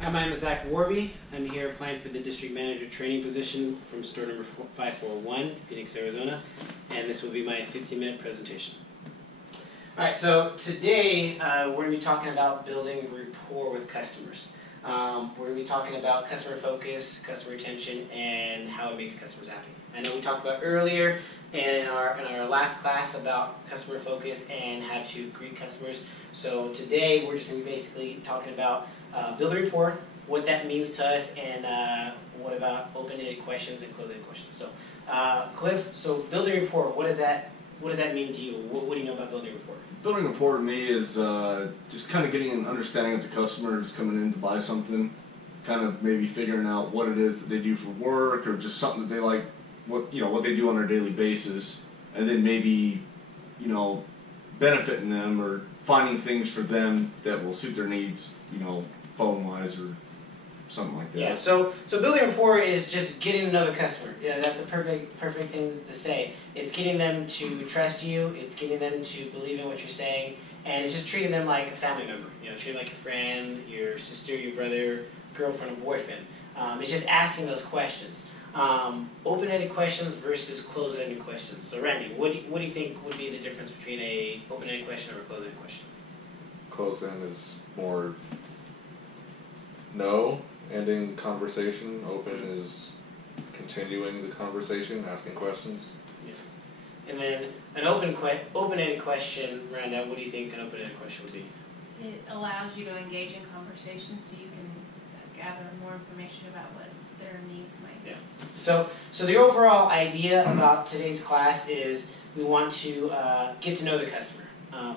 Hi, my name is Zach Warby. I'm here applying for the district manager training position from store number 541, Phoenix, Arizona, and this will be my 15-minute presentation. All right, so today we're going to be talking about building rapport with customers. We're going to be talking about customer focus, customer retention, and how it makes customers happy. I know we talked about earlier in our last class about customer focus and how to greet customers. So today we're just going to be basically talking about building rapport, what that means to us, and what about open-ended questions and closed-ended questions. So Cliff, so building rapport, what does that mean to you? What do you know about building rapport? Building rapport to me is just kind of getting an understanding of the customer who's coming in to buy something, kind of maybe figuring out what it is that they do for work or just something that they like, what they do on a daily basis, and then maybe benefiting them or finding things for them that will suit their needs, phone-wise or something like that. Yeah. So building rapport is just getting to know the customer. Yeah, that's a perfect thing to say. It's getting them to trust you. It's getting them to believe in what you're saying, and it's just treating them like a family member. Treat them like your friend, your sister, your brother, girlfriend, or boyfriend. It's just asking those questions. Open-ended questions versus closed-ended questions. So Randy, what do you think would be the difference between a open-ended question or a closed-ended question? Closed-end is more no, ending conversation. Open is continuing the conversation, asking questions. Yeah. And then an open-ended question, Miranda, what do you think an open-ended question would be? It allows you to engage in conversation so you can gather more information about what their needs might be. Yeah. So the overall idea about today's class is we want to get to know the customer.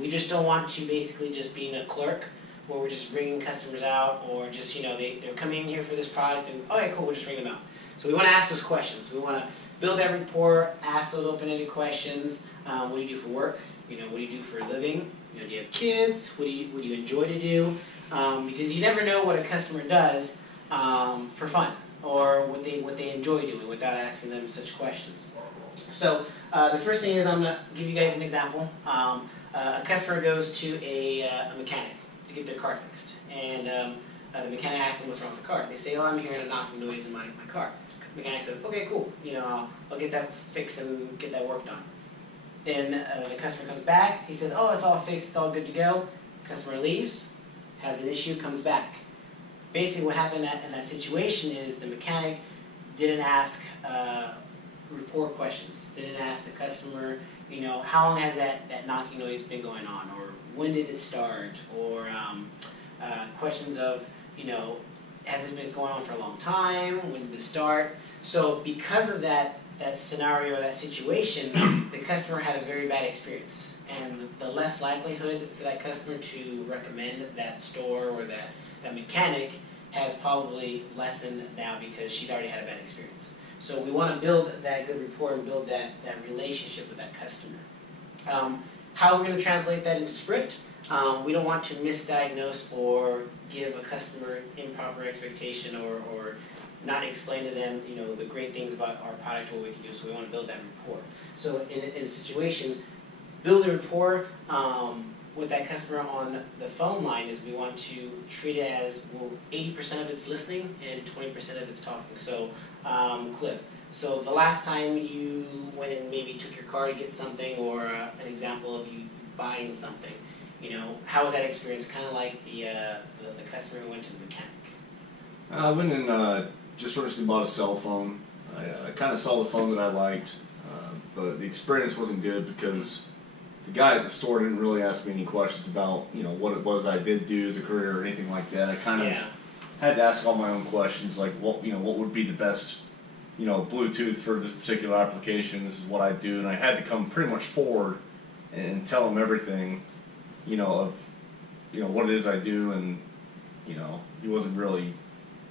We just don't want to basically just being a clerk where we're just ringing customers out, or just they're coming in here for this product and okay, cool, we'll just ring them out. So we want to ask those questions. We want to build that rapport, ask those open-ended questions. What do you do for work? What do you do for a living? Do you have kids? What do you enjoy to do? Because you never know what a customer does for fun, or what they enjoy doing without asking them such questions. So the first thing is I'm going to give you guys an example. A customer goes to a mechanic to get their car fixed, and the mechanic asks them what's wrong with the car. They say, oh, I'm hearing a knocking noise in my car. The mechanic says, okay, cool, I'll get that fixed and get that work done. Then the customer comes back, he says, oh, it's all fixed, it's all good to go. Customer leaves, has an issue, comes back. Basically what happened in that situation is the mechanic didn't ask rapport questions, didn't ask the customer, how long has that knocking noise been going on, or when did it start, or questions of, has this been going on for a long time, when did this start? So because of that scenario, that situation, the customer had a very bad experience, and the less likelihood for that customer to recommend that store or that mechanic has probably lessened now because she's already had a bad experience. So we want to build that good rapport and build that relationship with that customer. How we're going to translate that into script? We don't want to misdiagnose or give a customer improper expectation or not explain to them, the great things about our product or what we can do. So we want to build that rapport. So in a situation, building rapport with that customer on the phone line is we want to treat it as 80% of it's listening and 20% of it's talking. So Cliff, so the last time you went and maybe took your car to get something, or an example of you buying something, how was that experience? Kind of like the customer who went to the mechanic. I went and just recently bought a cell phone. I kind of saw the phone that I liked, but the experience wasn't good because the guy at the store didn't really ask me any questions about what it was I did do as a career or anything like that. I kind of had to ask all my own questions, like what would be the best Bluetooth for this particular application. This is what I do, and I had to come pretty much forward and tell him everything, of what it is I do, and he wasn't really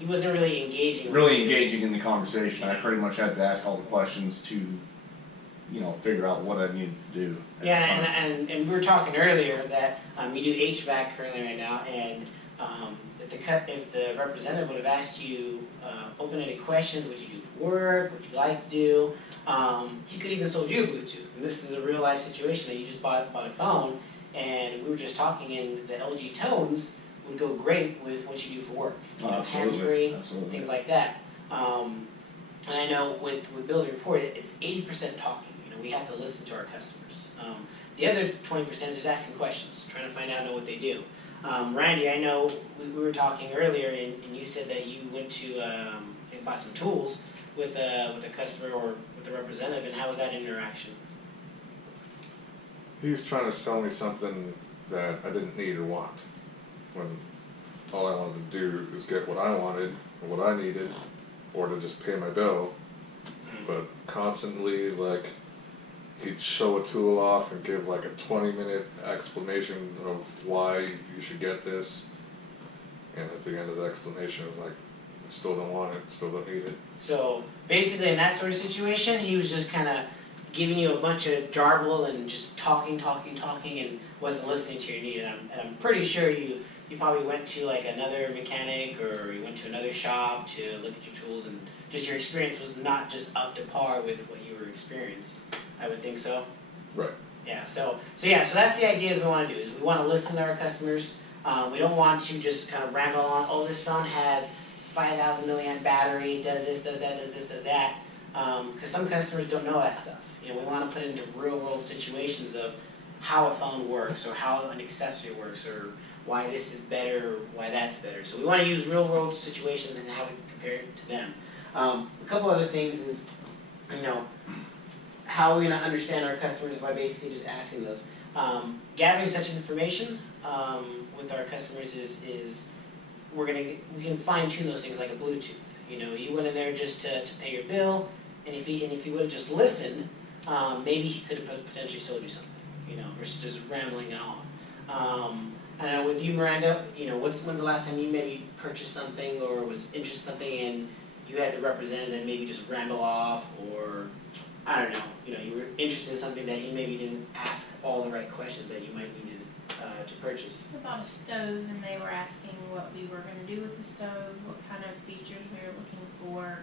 engaging in the conversation. I pretty much had to ask all the questions to figure out what I needed to do. Yeah, and we were talking earlier that we do HVAC currently right now, and if the representative would have asked you open-ended questions, what you do for work, what you like to do, he could even sold you a Bluetooth. And this is a real-life situation that you just bought a phone, and we were just talking in the LG tones would go great with what you do for work. You know, Absolutely. hands-free, things like that. And I know with building rapport, it's 80% talking. You know, we have to listen to our customers. The other 20% is just asking questions, trying to find out know what they do. Randy, I know we were talking earlier, and you said that you went to and bought some tools with a customer or with a representative, and how was that interaction? He was trying to sell me something that I didn't need or want, when all I wanted to do is get what I wanted or what I needed, or to just pay my bill. But constantly, like, he'd show a tool off and give like a 20-minute explanation of why you should get this, and at the end of the explanation, it was like, I still don't want it, still don't need it. So basically, in that sort of situation, he was just kind of giving you a bunch of jarble and just talking, and wasn't listening to your need. And I'm pretty sure you probably went to like another mechanic, or you went to another shop to look at your tools, and just your experience was not just up to par with what you were experiencing. I would think so. Right. Yeah. So that's the idea we want to do, is we want to listen to our customers. We don't want to just kind of ramble on. Oh, this phone has 5,000 milliamp battery, does this, does that, does this, does that. Because some customers don't know that stuff. You know, we want to put it into real world situations of how a phone works, or how an accessory works, or why this is better, or why that's better. So we want to use real world situations and how we compare it to them. A couple other things is, you know, how we're going to understand our customers by basically just asking those. Gathering such information with our customers is we can fine tune those things like a Bluetooth. You know, you went in there just to pay your bill, and if he would have just listened, maybe he could have potentially sold you something. You know, versus just rambling on. And with you, Miranda, you know, when's the last time you maybe purchased something or was interested in something and you had to represent it and maybe just ramble off, or I don't know, you know, you were interested in something that you maybe didn't ask all the right questions that you might need to purchase? I bought a stove, and they were asking what we were going to do with the stove, what kind of features we were looking for,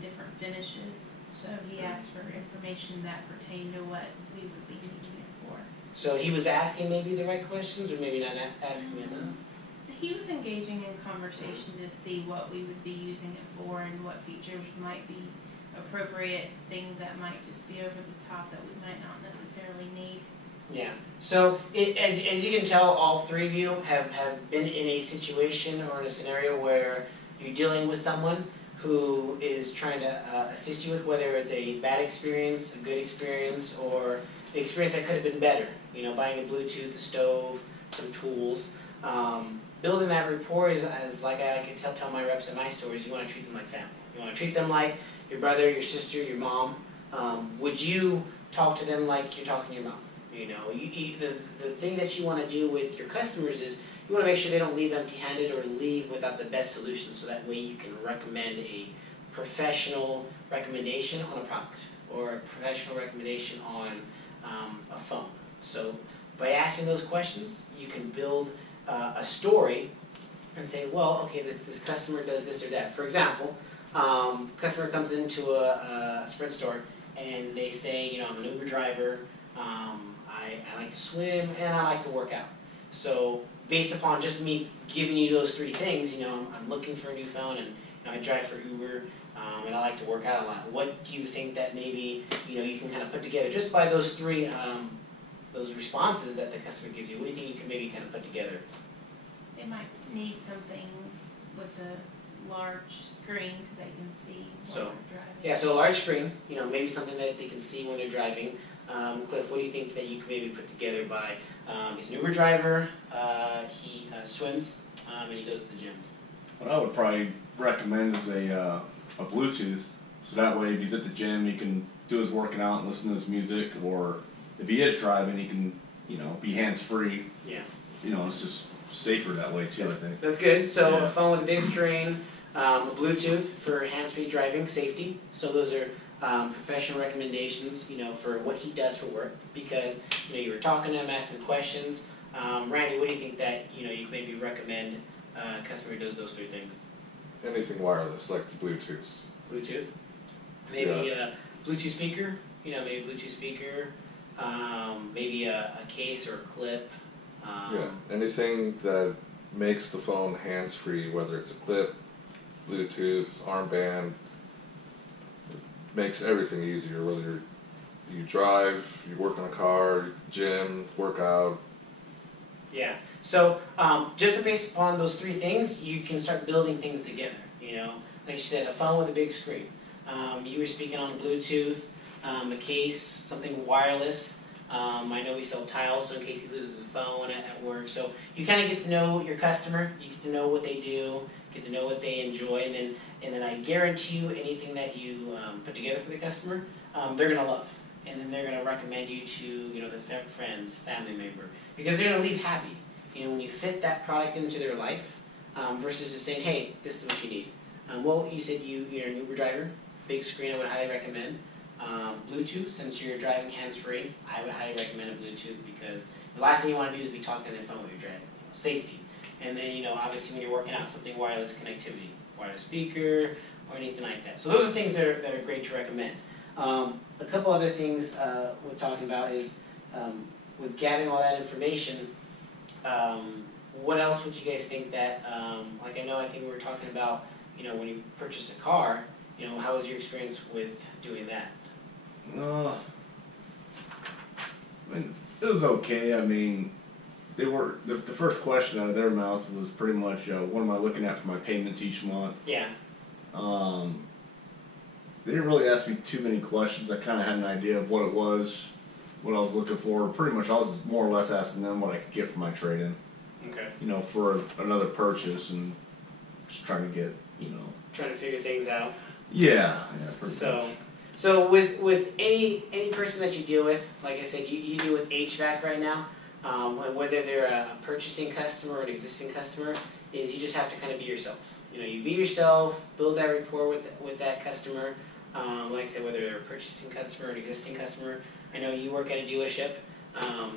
different finishes. So he asked for information that pertained to what we would be needing it for. So he was asking maybe the right questions, or maybe not asking enough? He was engaging in conversation to see what we would be using it for and what features might be appropriate, things that might just be over the top that we might not necessarily need. Yeah. So as you can tell, all three of you have been in a situation or in a scenario where you're dealing with someone who is trying to assist you with, whether it's a bad experience, a good experience, or the experience that could have been better. You know, buying a Bluetooth, a stove, some tools. Building that rapport is like I can tell my reps at my stores, you want to treat them like family. You want to treat them like your brother, your sister, your mom. Would you talk to them like you're talking to your mom? You know, the thing that you want to do with your customers is you want to make sure they don't leave empty-handed or leave without the best solution, so that way you can recommend a professional recommendation on a product or a professional recommendation on a phone. So by asking those questions, you can build a story and say, well, okay, this customer does this or that. For example, customer comes into a Sprint store and they say, you know, I'm an Uber driver, I like to swim, and I like to work out. So based upon just me giving you those three things, you know, I'm looking for a new phone, and you know, I drive for Uber, and I like to work out a lot. What do you think that maybe, you know, you can kind of put together just by those three, those responses that the customer gives you? What do you think you can maybe kind of put together? They might need something with a large screen so they can see while they're driving. Yeah, so a large screen, you know, maybe something that they can see when they're driving. Cliff, what do you think that you could maybe put together by, he's an Uber driver, he swims, and he goes to the gym? What I would probably recommend is a Bluetooth, so that way if he's at the gym, he can do his working out and listen to his music, or if he is driving, he can, you know, be hands-free. Yeah. You know, it's just safer that way too, I think. That's good. So Yeah. a phone with a big screen, a Bluetooth for hands-free driving safety. So those are professional recommendations, you know, for what he does for work. Because, you know, you were talking to him, asking questions. Randy, what do you think that, you know, you could maybe recommend a customer who does those three things? Anything wireless, like the Bluetooth. Bluetooth? Maybe a Bluetooth speaker? You know, maybe Bluetooth speaker. Maybe a case or a clip. Yeah, anything that makes the phone hands-free, whether it's a clip, Bluetooth, armband. It makes everything easier, whether you drive, you work on a car, gym, workout. Yeah. So just based upon those three things, you can start building things together. You know, like you said, a phone with a big screen. You were speaking on Bluetooth, a case, something wireless. I know we sell tiles, so in case he loses a phone at work. So you kind of get to know your customer. You get to know what they do, get to know what they enjoy, and then I guarantee you anything that you put together for the customer, they're gonna love, and then they're gonna recommend you to their friends, family member, because they're gonna leave happy. You know, when you fit that product into their life, versus just saying, hey, this is what you need. Well, you said you're an Uber driver, big screen I would highly recommend. Bluetooth, since you're driving hands-free, I would highly recommend a Bluetooth because the last thing you want to do is be talking on the phone while you're driving. Safety. And then, obviously when you're working out, something wireless connectivity, wireless speaker, or anything like that. So those are things that are great to recommend. A couple other things we're talking about is, with gathering all that information, what else would you guys think that, I think we were talking about, when you purchase a car, how was your experience with doing that? I mean, it was okay. I mean, they were the first question out of their mouth was pretty much, what am I looking at for my payments each month? Yeah. They didn't really ask me too many questions. I kind of had an idea of what it was, what I was looking for. Pretty much, I was more or less asking them what I could get for my trade-in. Okay. For another purchase, and just trying to get, Trying to figure things out. Yeah. Pretty much. So with any person that you deal with, like I said, you deal with HVAC right now, whether they're a purchasing customer or an existing customer, is you just have to kind of be yourself. You be yourself, build that rapport with that customer. Like I said, whether they're a purchasing customer or an existing customer. I know you work at a dealership,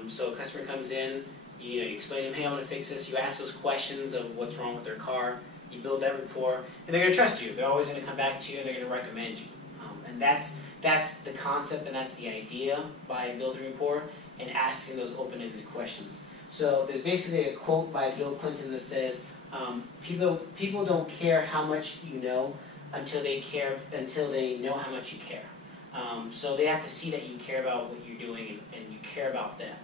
so a customer comes in, you explain to them, hey, I'm going to fix this. You ask those questions of what's wrong with their car. You build that rapport, and they're going to trust you. They're always going to come back to you, and they're going to recommend you. And that's the concept, and that's the idea by building rapport and asking those open-ended questions. So there's basically a quote by Bill Clinton that says, people don't care how much you know until they know how much you care. So they have to see that you care about what you're doing and you care about them.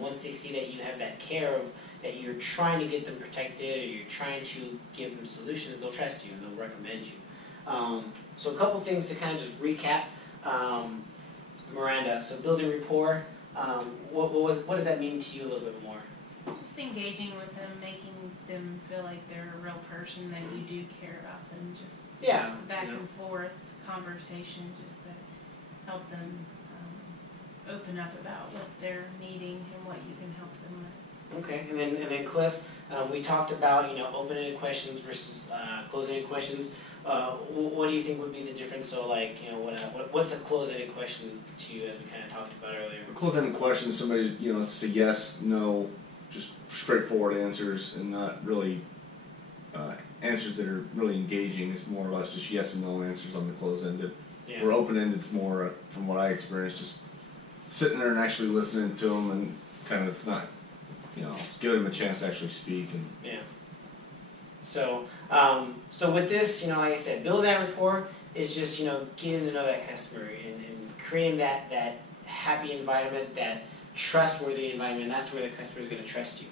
Once they see that you have that care of that you're trying to get them protected or you're trying to give them solutions, they'll trust you and they'll recommend you. So a couple things to kind of just recap. Miranda, so building rapport, what does that mean to you a little bit more? Just engaging with them, making them feel like they're a real person, that you do care about them, just back and forth conversation, just to help them open up about what they're needing and what you can help them with. Okay, and then Cliff, we talked about open-ended questions versus closed-ended questions. What do you think would be the difference? So what's a closed-ended question to you, as we kind of talked about earlier? A closed-ended question, somebody say yes, no, just straightforward answers, and not really answers that are really engaging. It's more or less just yes and no answers on the closed-ended. Yeah. Where open-ended is more, from what I experienced, just sitting there and actually listening to them and kind of not, giving them a chance to actually speak. And yeah. So with this, like I said, building that rapport is just, getting to know that customer and creating that happy environment, that trustworthy environment. That's where the customer is going to trust you.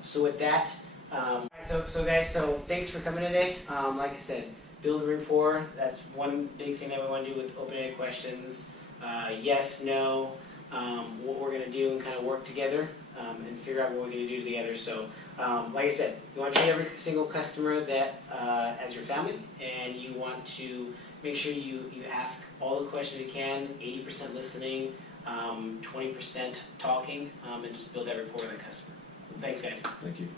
So with that, so guys, thanks for coming today. Like I said, build a rapport. That's one big thing that we want to do with open-ended questions. Yes, no, what we're going to do and kind of work together and figure out what we're going to do together. So like I said, you want to treat every single customer that as your family, and you want to make sure you ask all the questions you can, 80% listening, 20% talking, and just build that rapport with the customer. Thanks, guys. thank you.